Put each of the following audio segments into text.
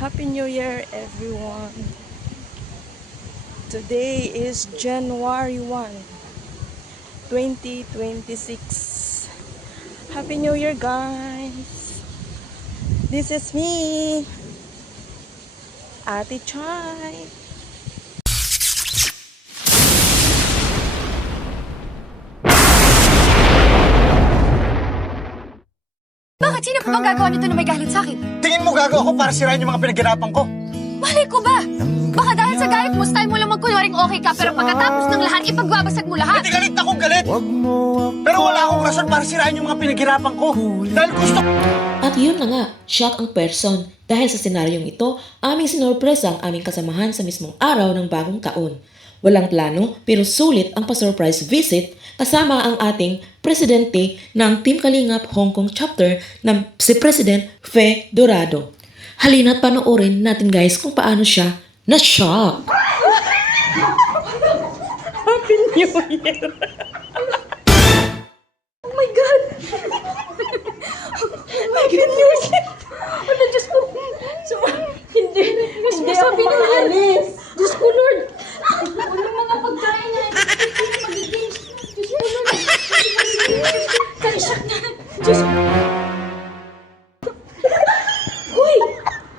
Happy New Year, everyone. Today is January 1, 2026. Happy New Year, guys. This is me, Ate Chai. Bakit? Sino pa bang gagawa nito na may galit sa akin? Tingin mo gago ako para sirain yung mga pinaghirapan ko? Malay ko ba? Baka dahil sa galit mo, style mo lang magkunwaring okay ka, pero pagkatapos ng lahat, ipagbabasag mo lahat. Hindi galit akong galit. Pero wala akong rason para sirain yung mga pinaghirapan ko. Dahil gusto... At yun na nga, shock ang person. Dahil sa senaryong ito, aming sinorpresa ang aming kasamahan sa mismong araw ng bagong taon. Walang plano pero sulit ang pa-surprise visit kasama ang ating presidente ng Team Kalingap Hong Kong chapter na si President Fe Dorado. Halina't panoorin natin guys kung paano siya na-shock. Happy New Year. Oh my God! Happy New Year. Ano, Diyos ko? Hindi ako maalis. Diyos ko, Lord. Walang mga pagkain na. Magiging. Diyos ko, Lord. Kalisyak na. Diyos ko. Uy!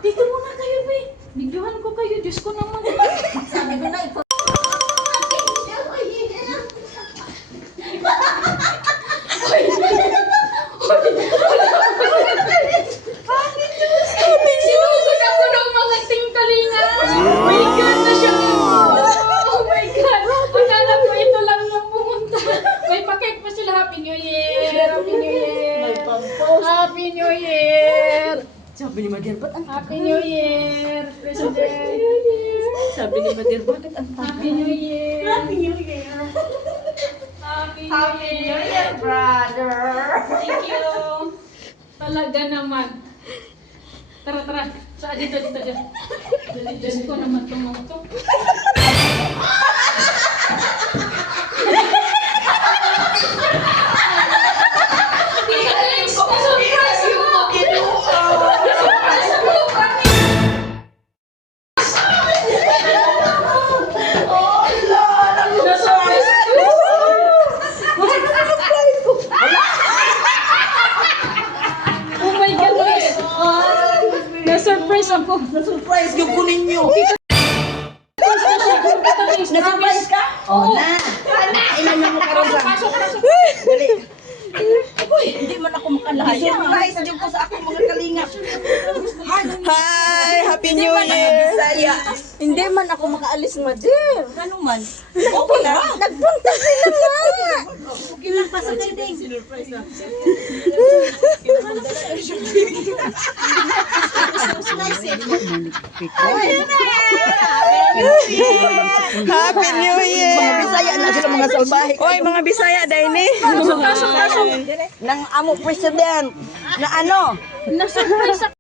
Dito muna kayo, be. Bigyan ko kayo. Diyos ko naman. Sabi ko na ito. Sinugod ako ng mga tingkalinga. Oh my God, na siya. Oh my God. Akala ko ito lang na pumunta. May pakek pa sila. Happy New Year. Happy New Year. Happy New Year. Sabi ni Madir, ba't ang Happy New Year. President. Sabi ni Madir, bakit ang Happy New Year. Happy New Year. Happy New Year, brother. Thank you. Talaga naman. Tara, tara. Saan dito. Diyos ko naman tumutong. Surprise you! Oh my goodness! Na-surprise ako. surprise yung kunin nyo? Na-surprise ka? Oo na. Ilan na mo karoon sa... Pasok. Dali. Uy, hindi man ako makalaya. Surprise yung ko sa aking mga kalingap. Hi! Happy New Year! Hindi man ako makaalis, Madir. Ano man? Okay lang. Nagpunta sila nga. Okay lang, pasok na din. Happy New Year! Mga Bisaya na sila mga salbahe. Oy, mga Bisaya, dahil ni. Pasok. Nang amo president na ano? Na-surprise ako.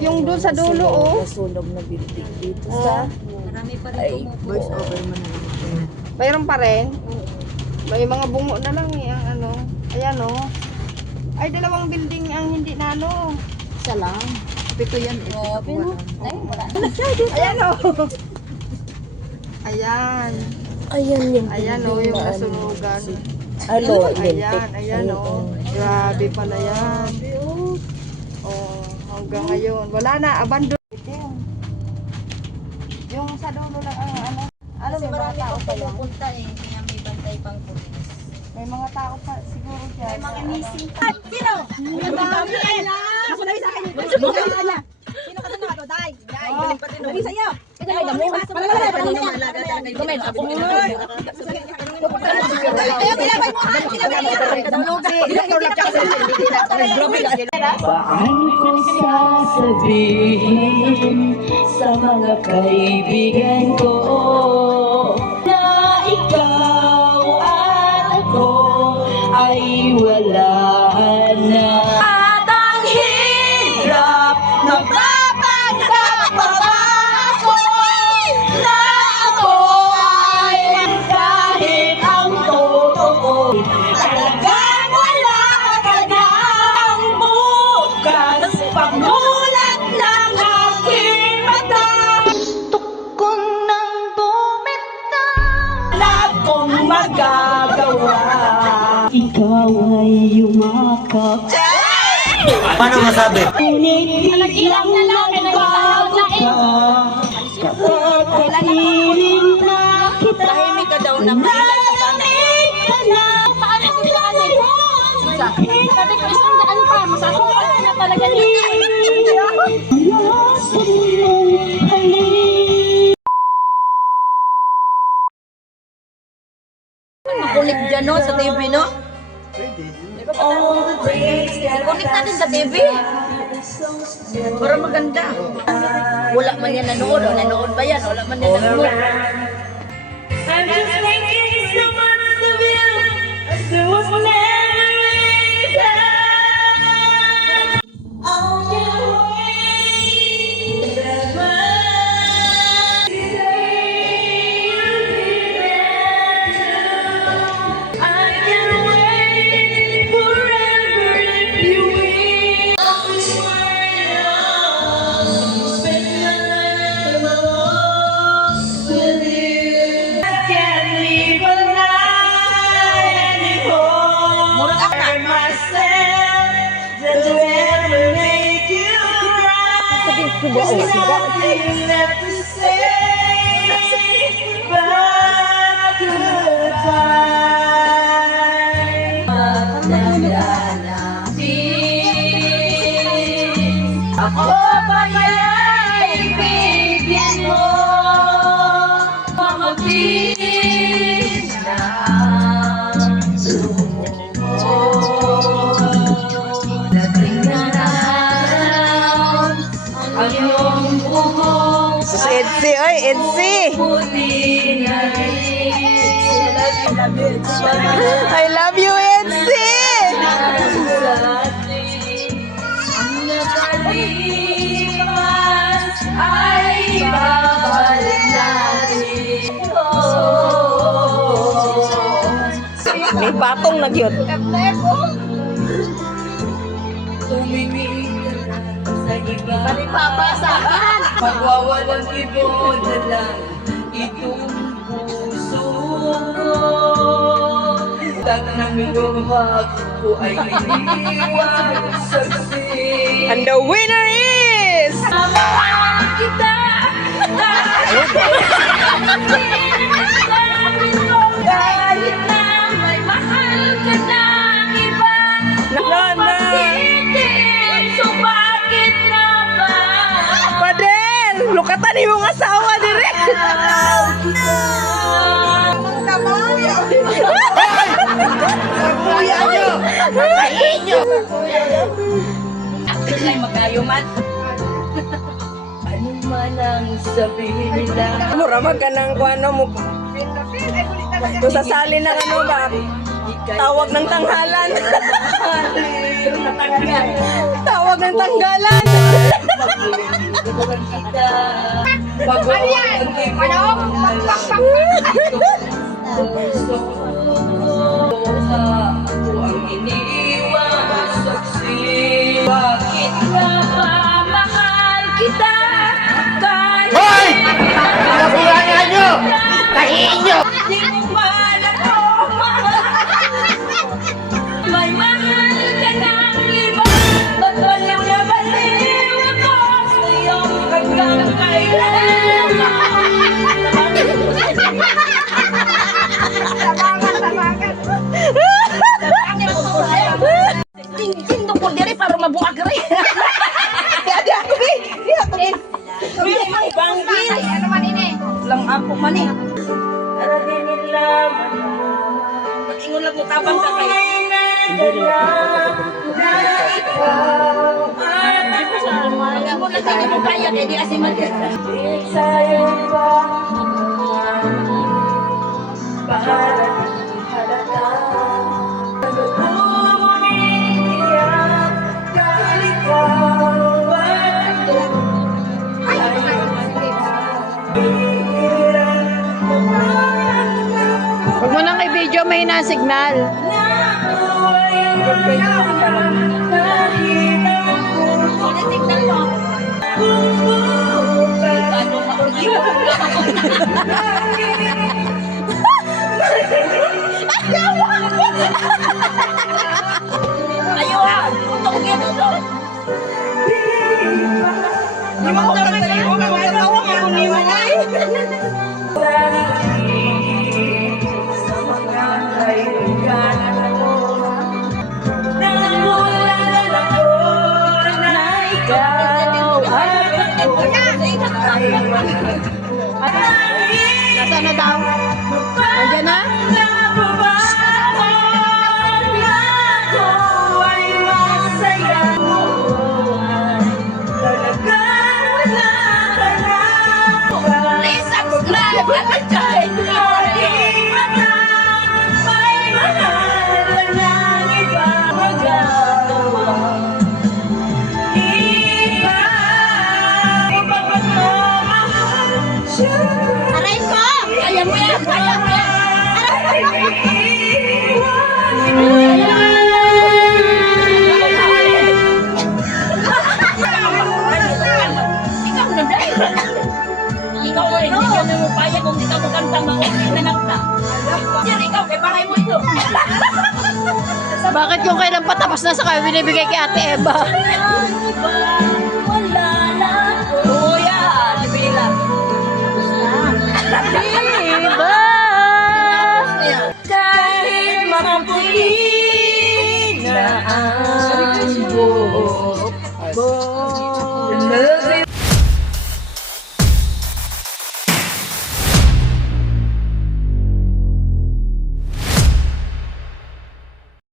Yung doon sa dulo, oh. Nasunog na building dito sa Marami pa rin voice over mo na lang. Mayroon pa rin. May mga bungo na lang eh, ang ano. Ayan, oh. Ay, dalawang building ang hindi na ano. Isa lang. Pito yan. Ito Ayan, oh. Ayan. Ayan yung Ayan, oh, yung nasunugan. Alo, Ayan, oh. Grabe pala yan. Oh, hanggang ngayon. Wala na, abandon. Yung sa dulo lang ang ano. Ano, may mga tao pa yan. Punta eh, kaya may bantay pang pulis. May mga tao pa siguro dyan. May mga missing. Sino? Yung dami na. Ako na sa akin. Sino ka sa mga to? Day. Galing pa din. Dali sa'yo. Ay, damo. Comment. Ako mo. Ayaw, kilabay mo. Kilabay mo. Paano ko sasabihin sa mga kaibigan ko na ikaw at ako ay wala na? At ang hirap ng papagkapabakoy na ako ay kahit ang totoo talagang wala talagang bukas pagmulat ng Ano masabi? Nag-ilang na lang, kaya nagkakaroon na eh. Tahimik ka daw na maingay ka na. Paano kung saan eh? Sabi ko, isang daan pa, masasaktan na talaga niya. Makunik dyan no, sa TV no? Kunik natin sa TV. Para maganda. Wala man yan nanood. O nanood ba yan? Wala man yan nanood. I'm just thinking so much of you. There was never a time. On your way. That's why I can wait forever if you will. Always spend the night alone with you. I can't live a night anymore. I myself that will ever make you right. There's nothing left to say but goodbye. Ako ba ya'y bigyan mo? Pamagin na dating na araw ang iyong buhok Edsi, oy, Edsi! puti na rin. I love you, Edsi! Ang nakalipas ay babalik natin. May patong na yun. Tumingin ka na sa iba. Panipapasahan! Pagwawalang ibo na lang itong puso ko. Tag ng lumag ko ay iniwan saksi. And the winner is... Mahal kita kahit na may mahal ka ng iba. Pagsitin, so bakit na ba? Padel! Lukatan yung asawa dire! Kuya nyo! Patayin nyo! Action lang magayuman. Ano man ang sabihin nila. Muramag ka ng kuano mo. Kung sasali ng ano ba? Tawag ng tanghalan. Tawag ng tanggalan. Ako ang iniiwan saksi. Bakit nga ba mahal kita? Kahit Hoy! Pinakulangan nyo! Tahiin nyo! di mo man ako may mahal ka ng iba. Ba't walang nabaliw ako sa'yo hanggang kailan? Sino po diri para mabuak rin? Adi ako, Bi! Banggil! Ano man ini? Lang ako man eh. Aragin nila mag-ingon lang mo tabang ka kayo. Mag-ingon lang kayo mo kaya kaya di kasi mag- Sa'yo ba para di halata umumitiyak kahit ikaw at ako Huwag mo nang i-video, may na-signal. Ayaw ah! Tutong yan ito! Nasaan na daw? Andiyan na? Please subscribe at join Aray ko! Kaya mo yan! Kaya mo yan! Ikaw na dahil! Ikaw rin, hindi ka na mo payag kung di ka mo kanta maunti na lang na. Yan, ikaw, kay bahay mo ito. Bakit yung kailan patapos na sa kayo binibigay kay Ate Eva?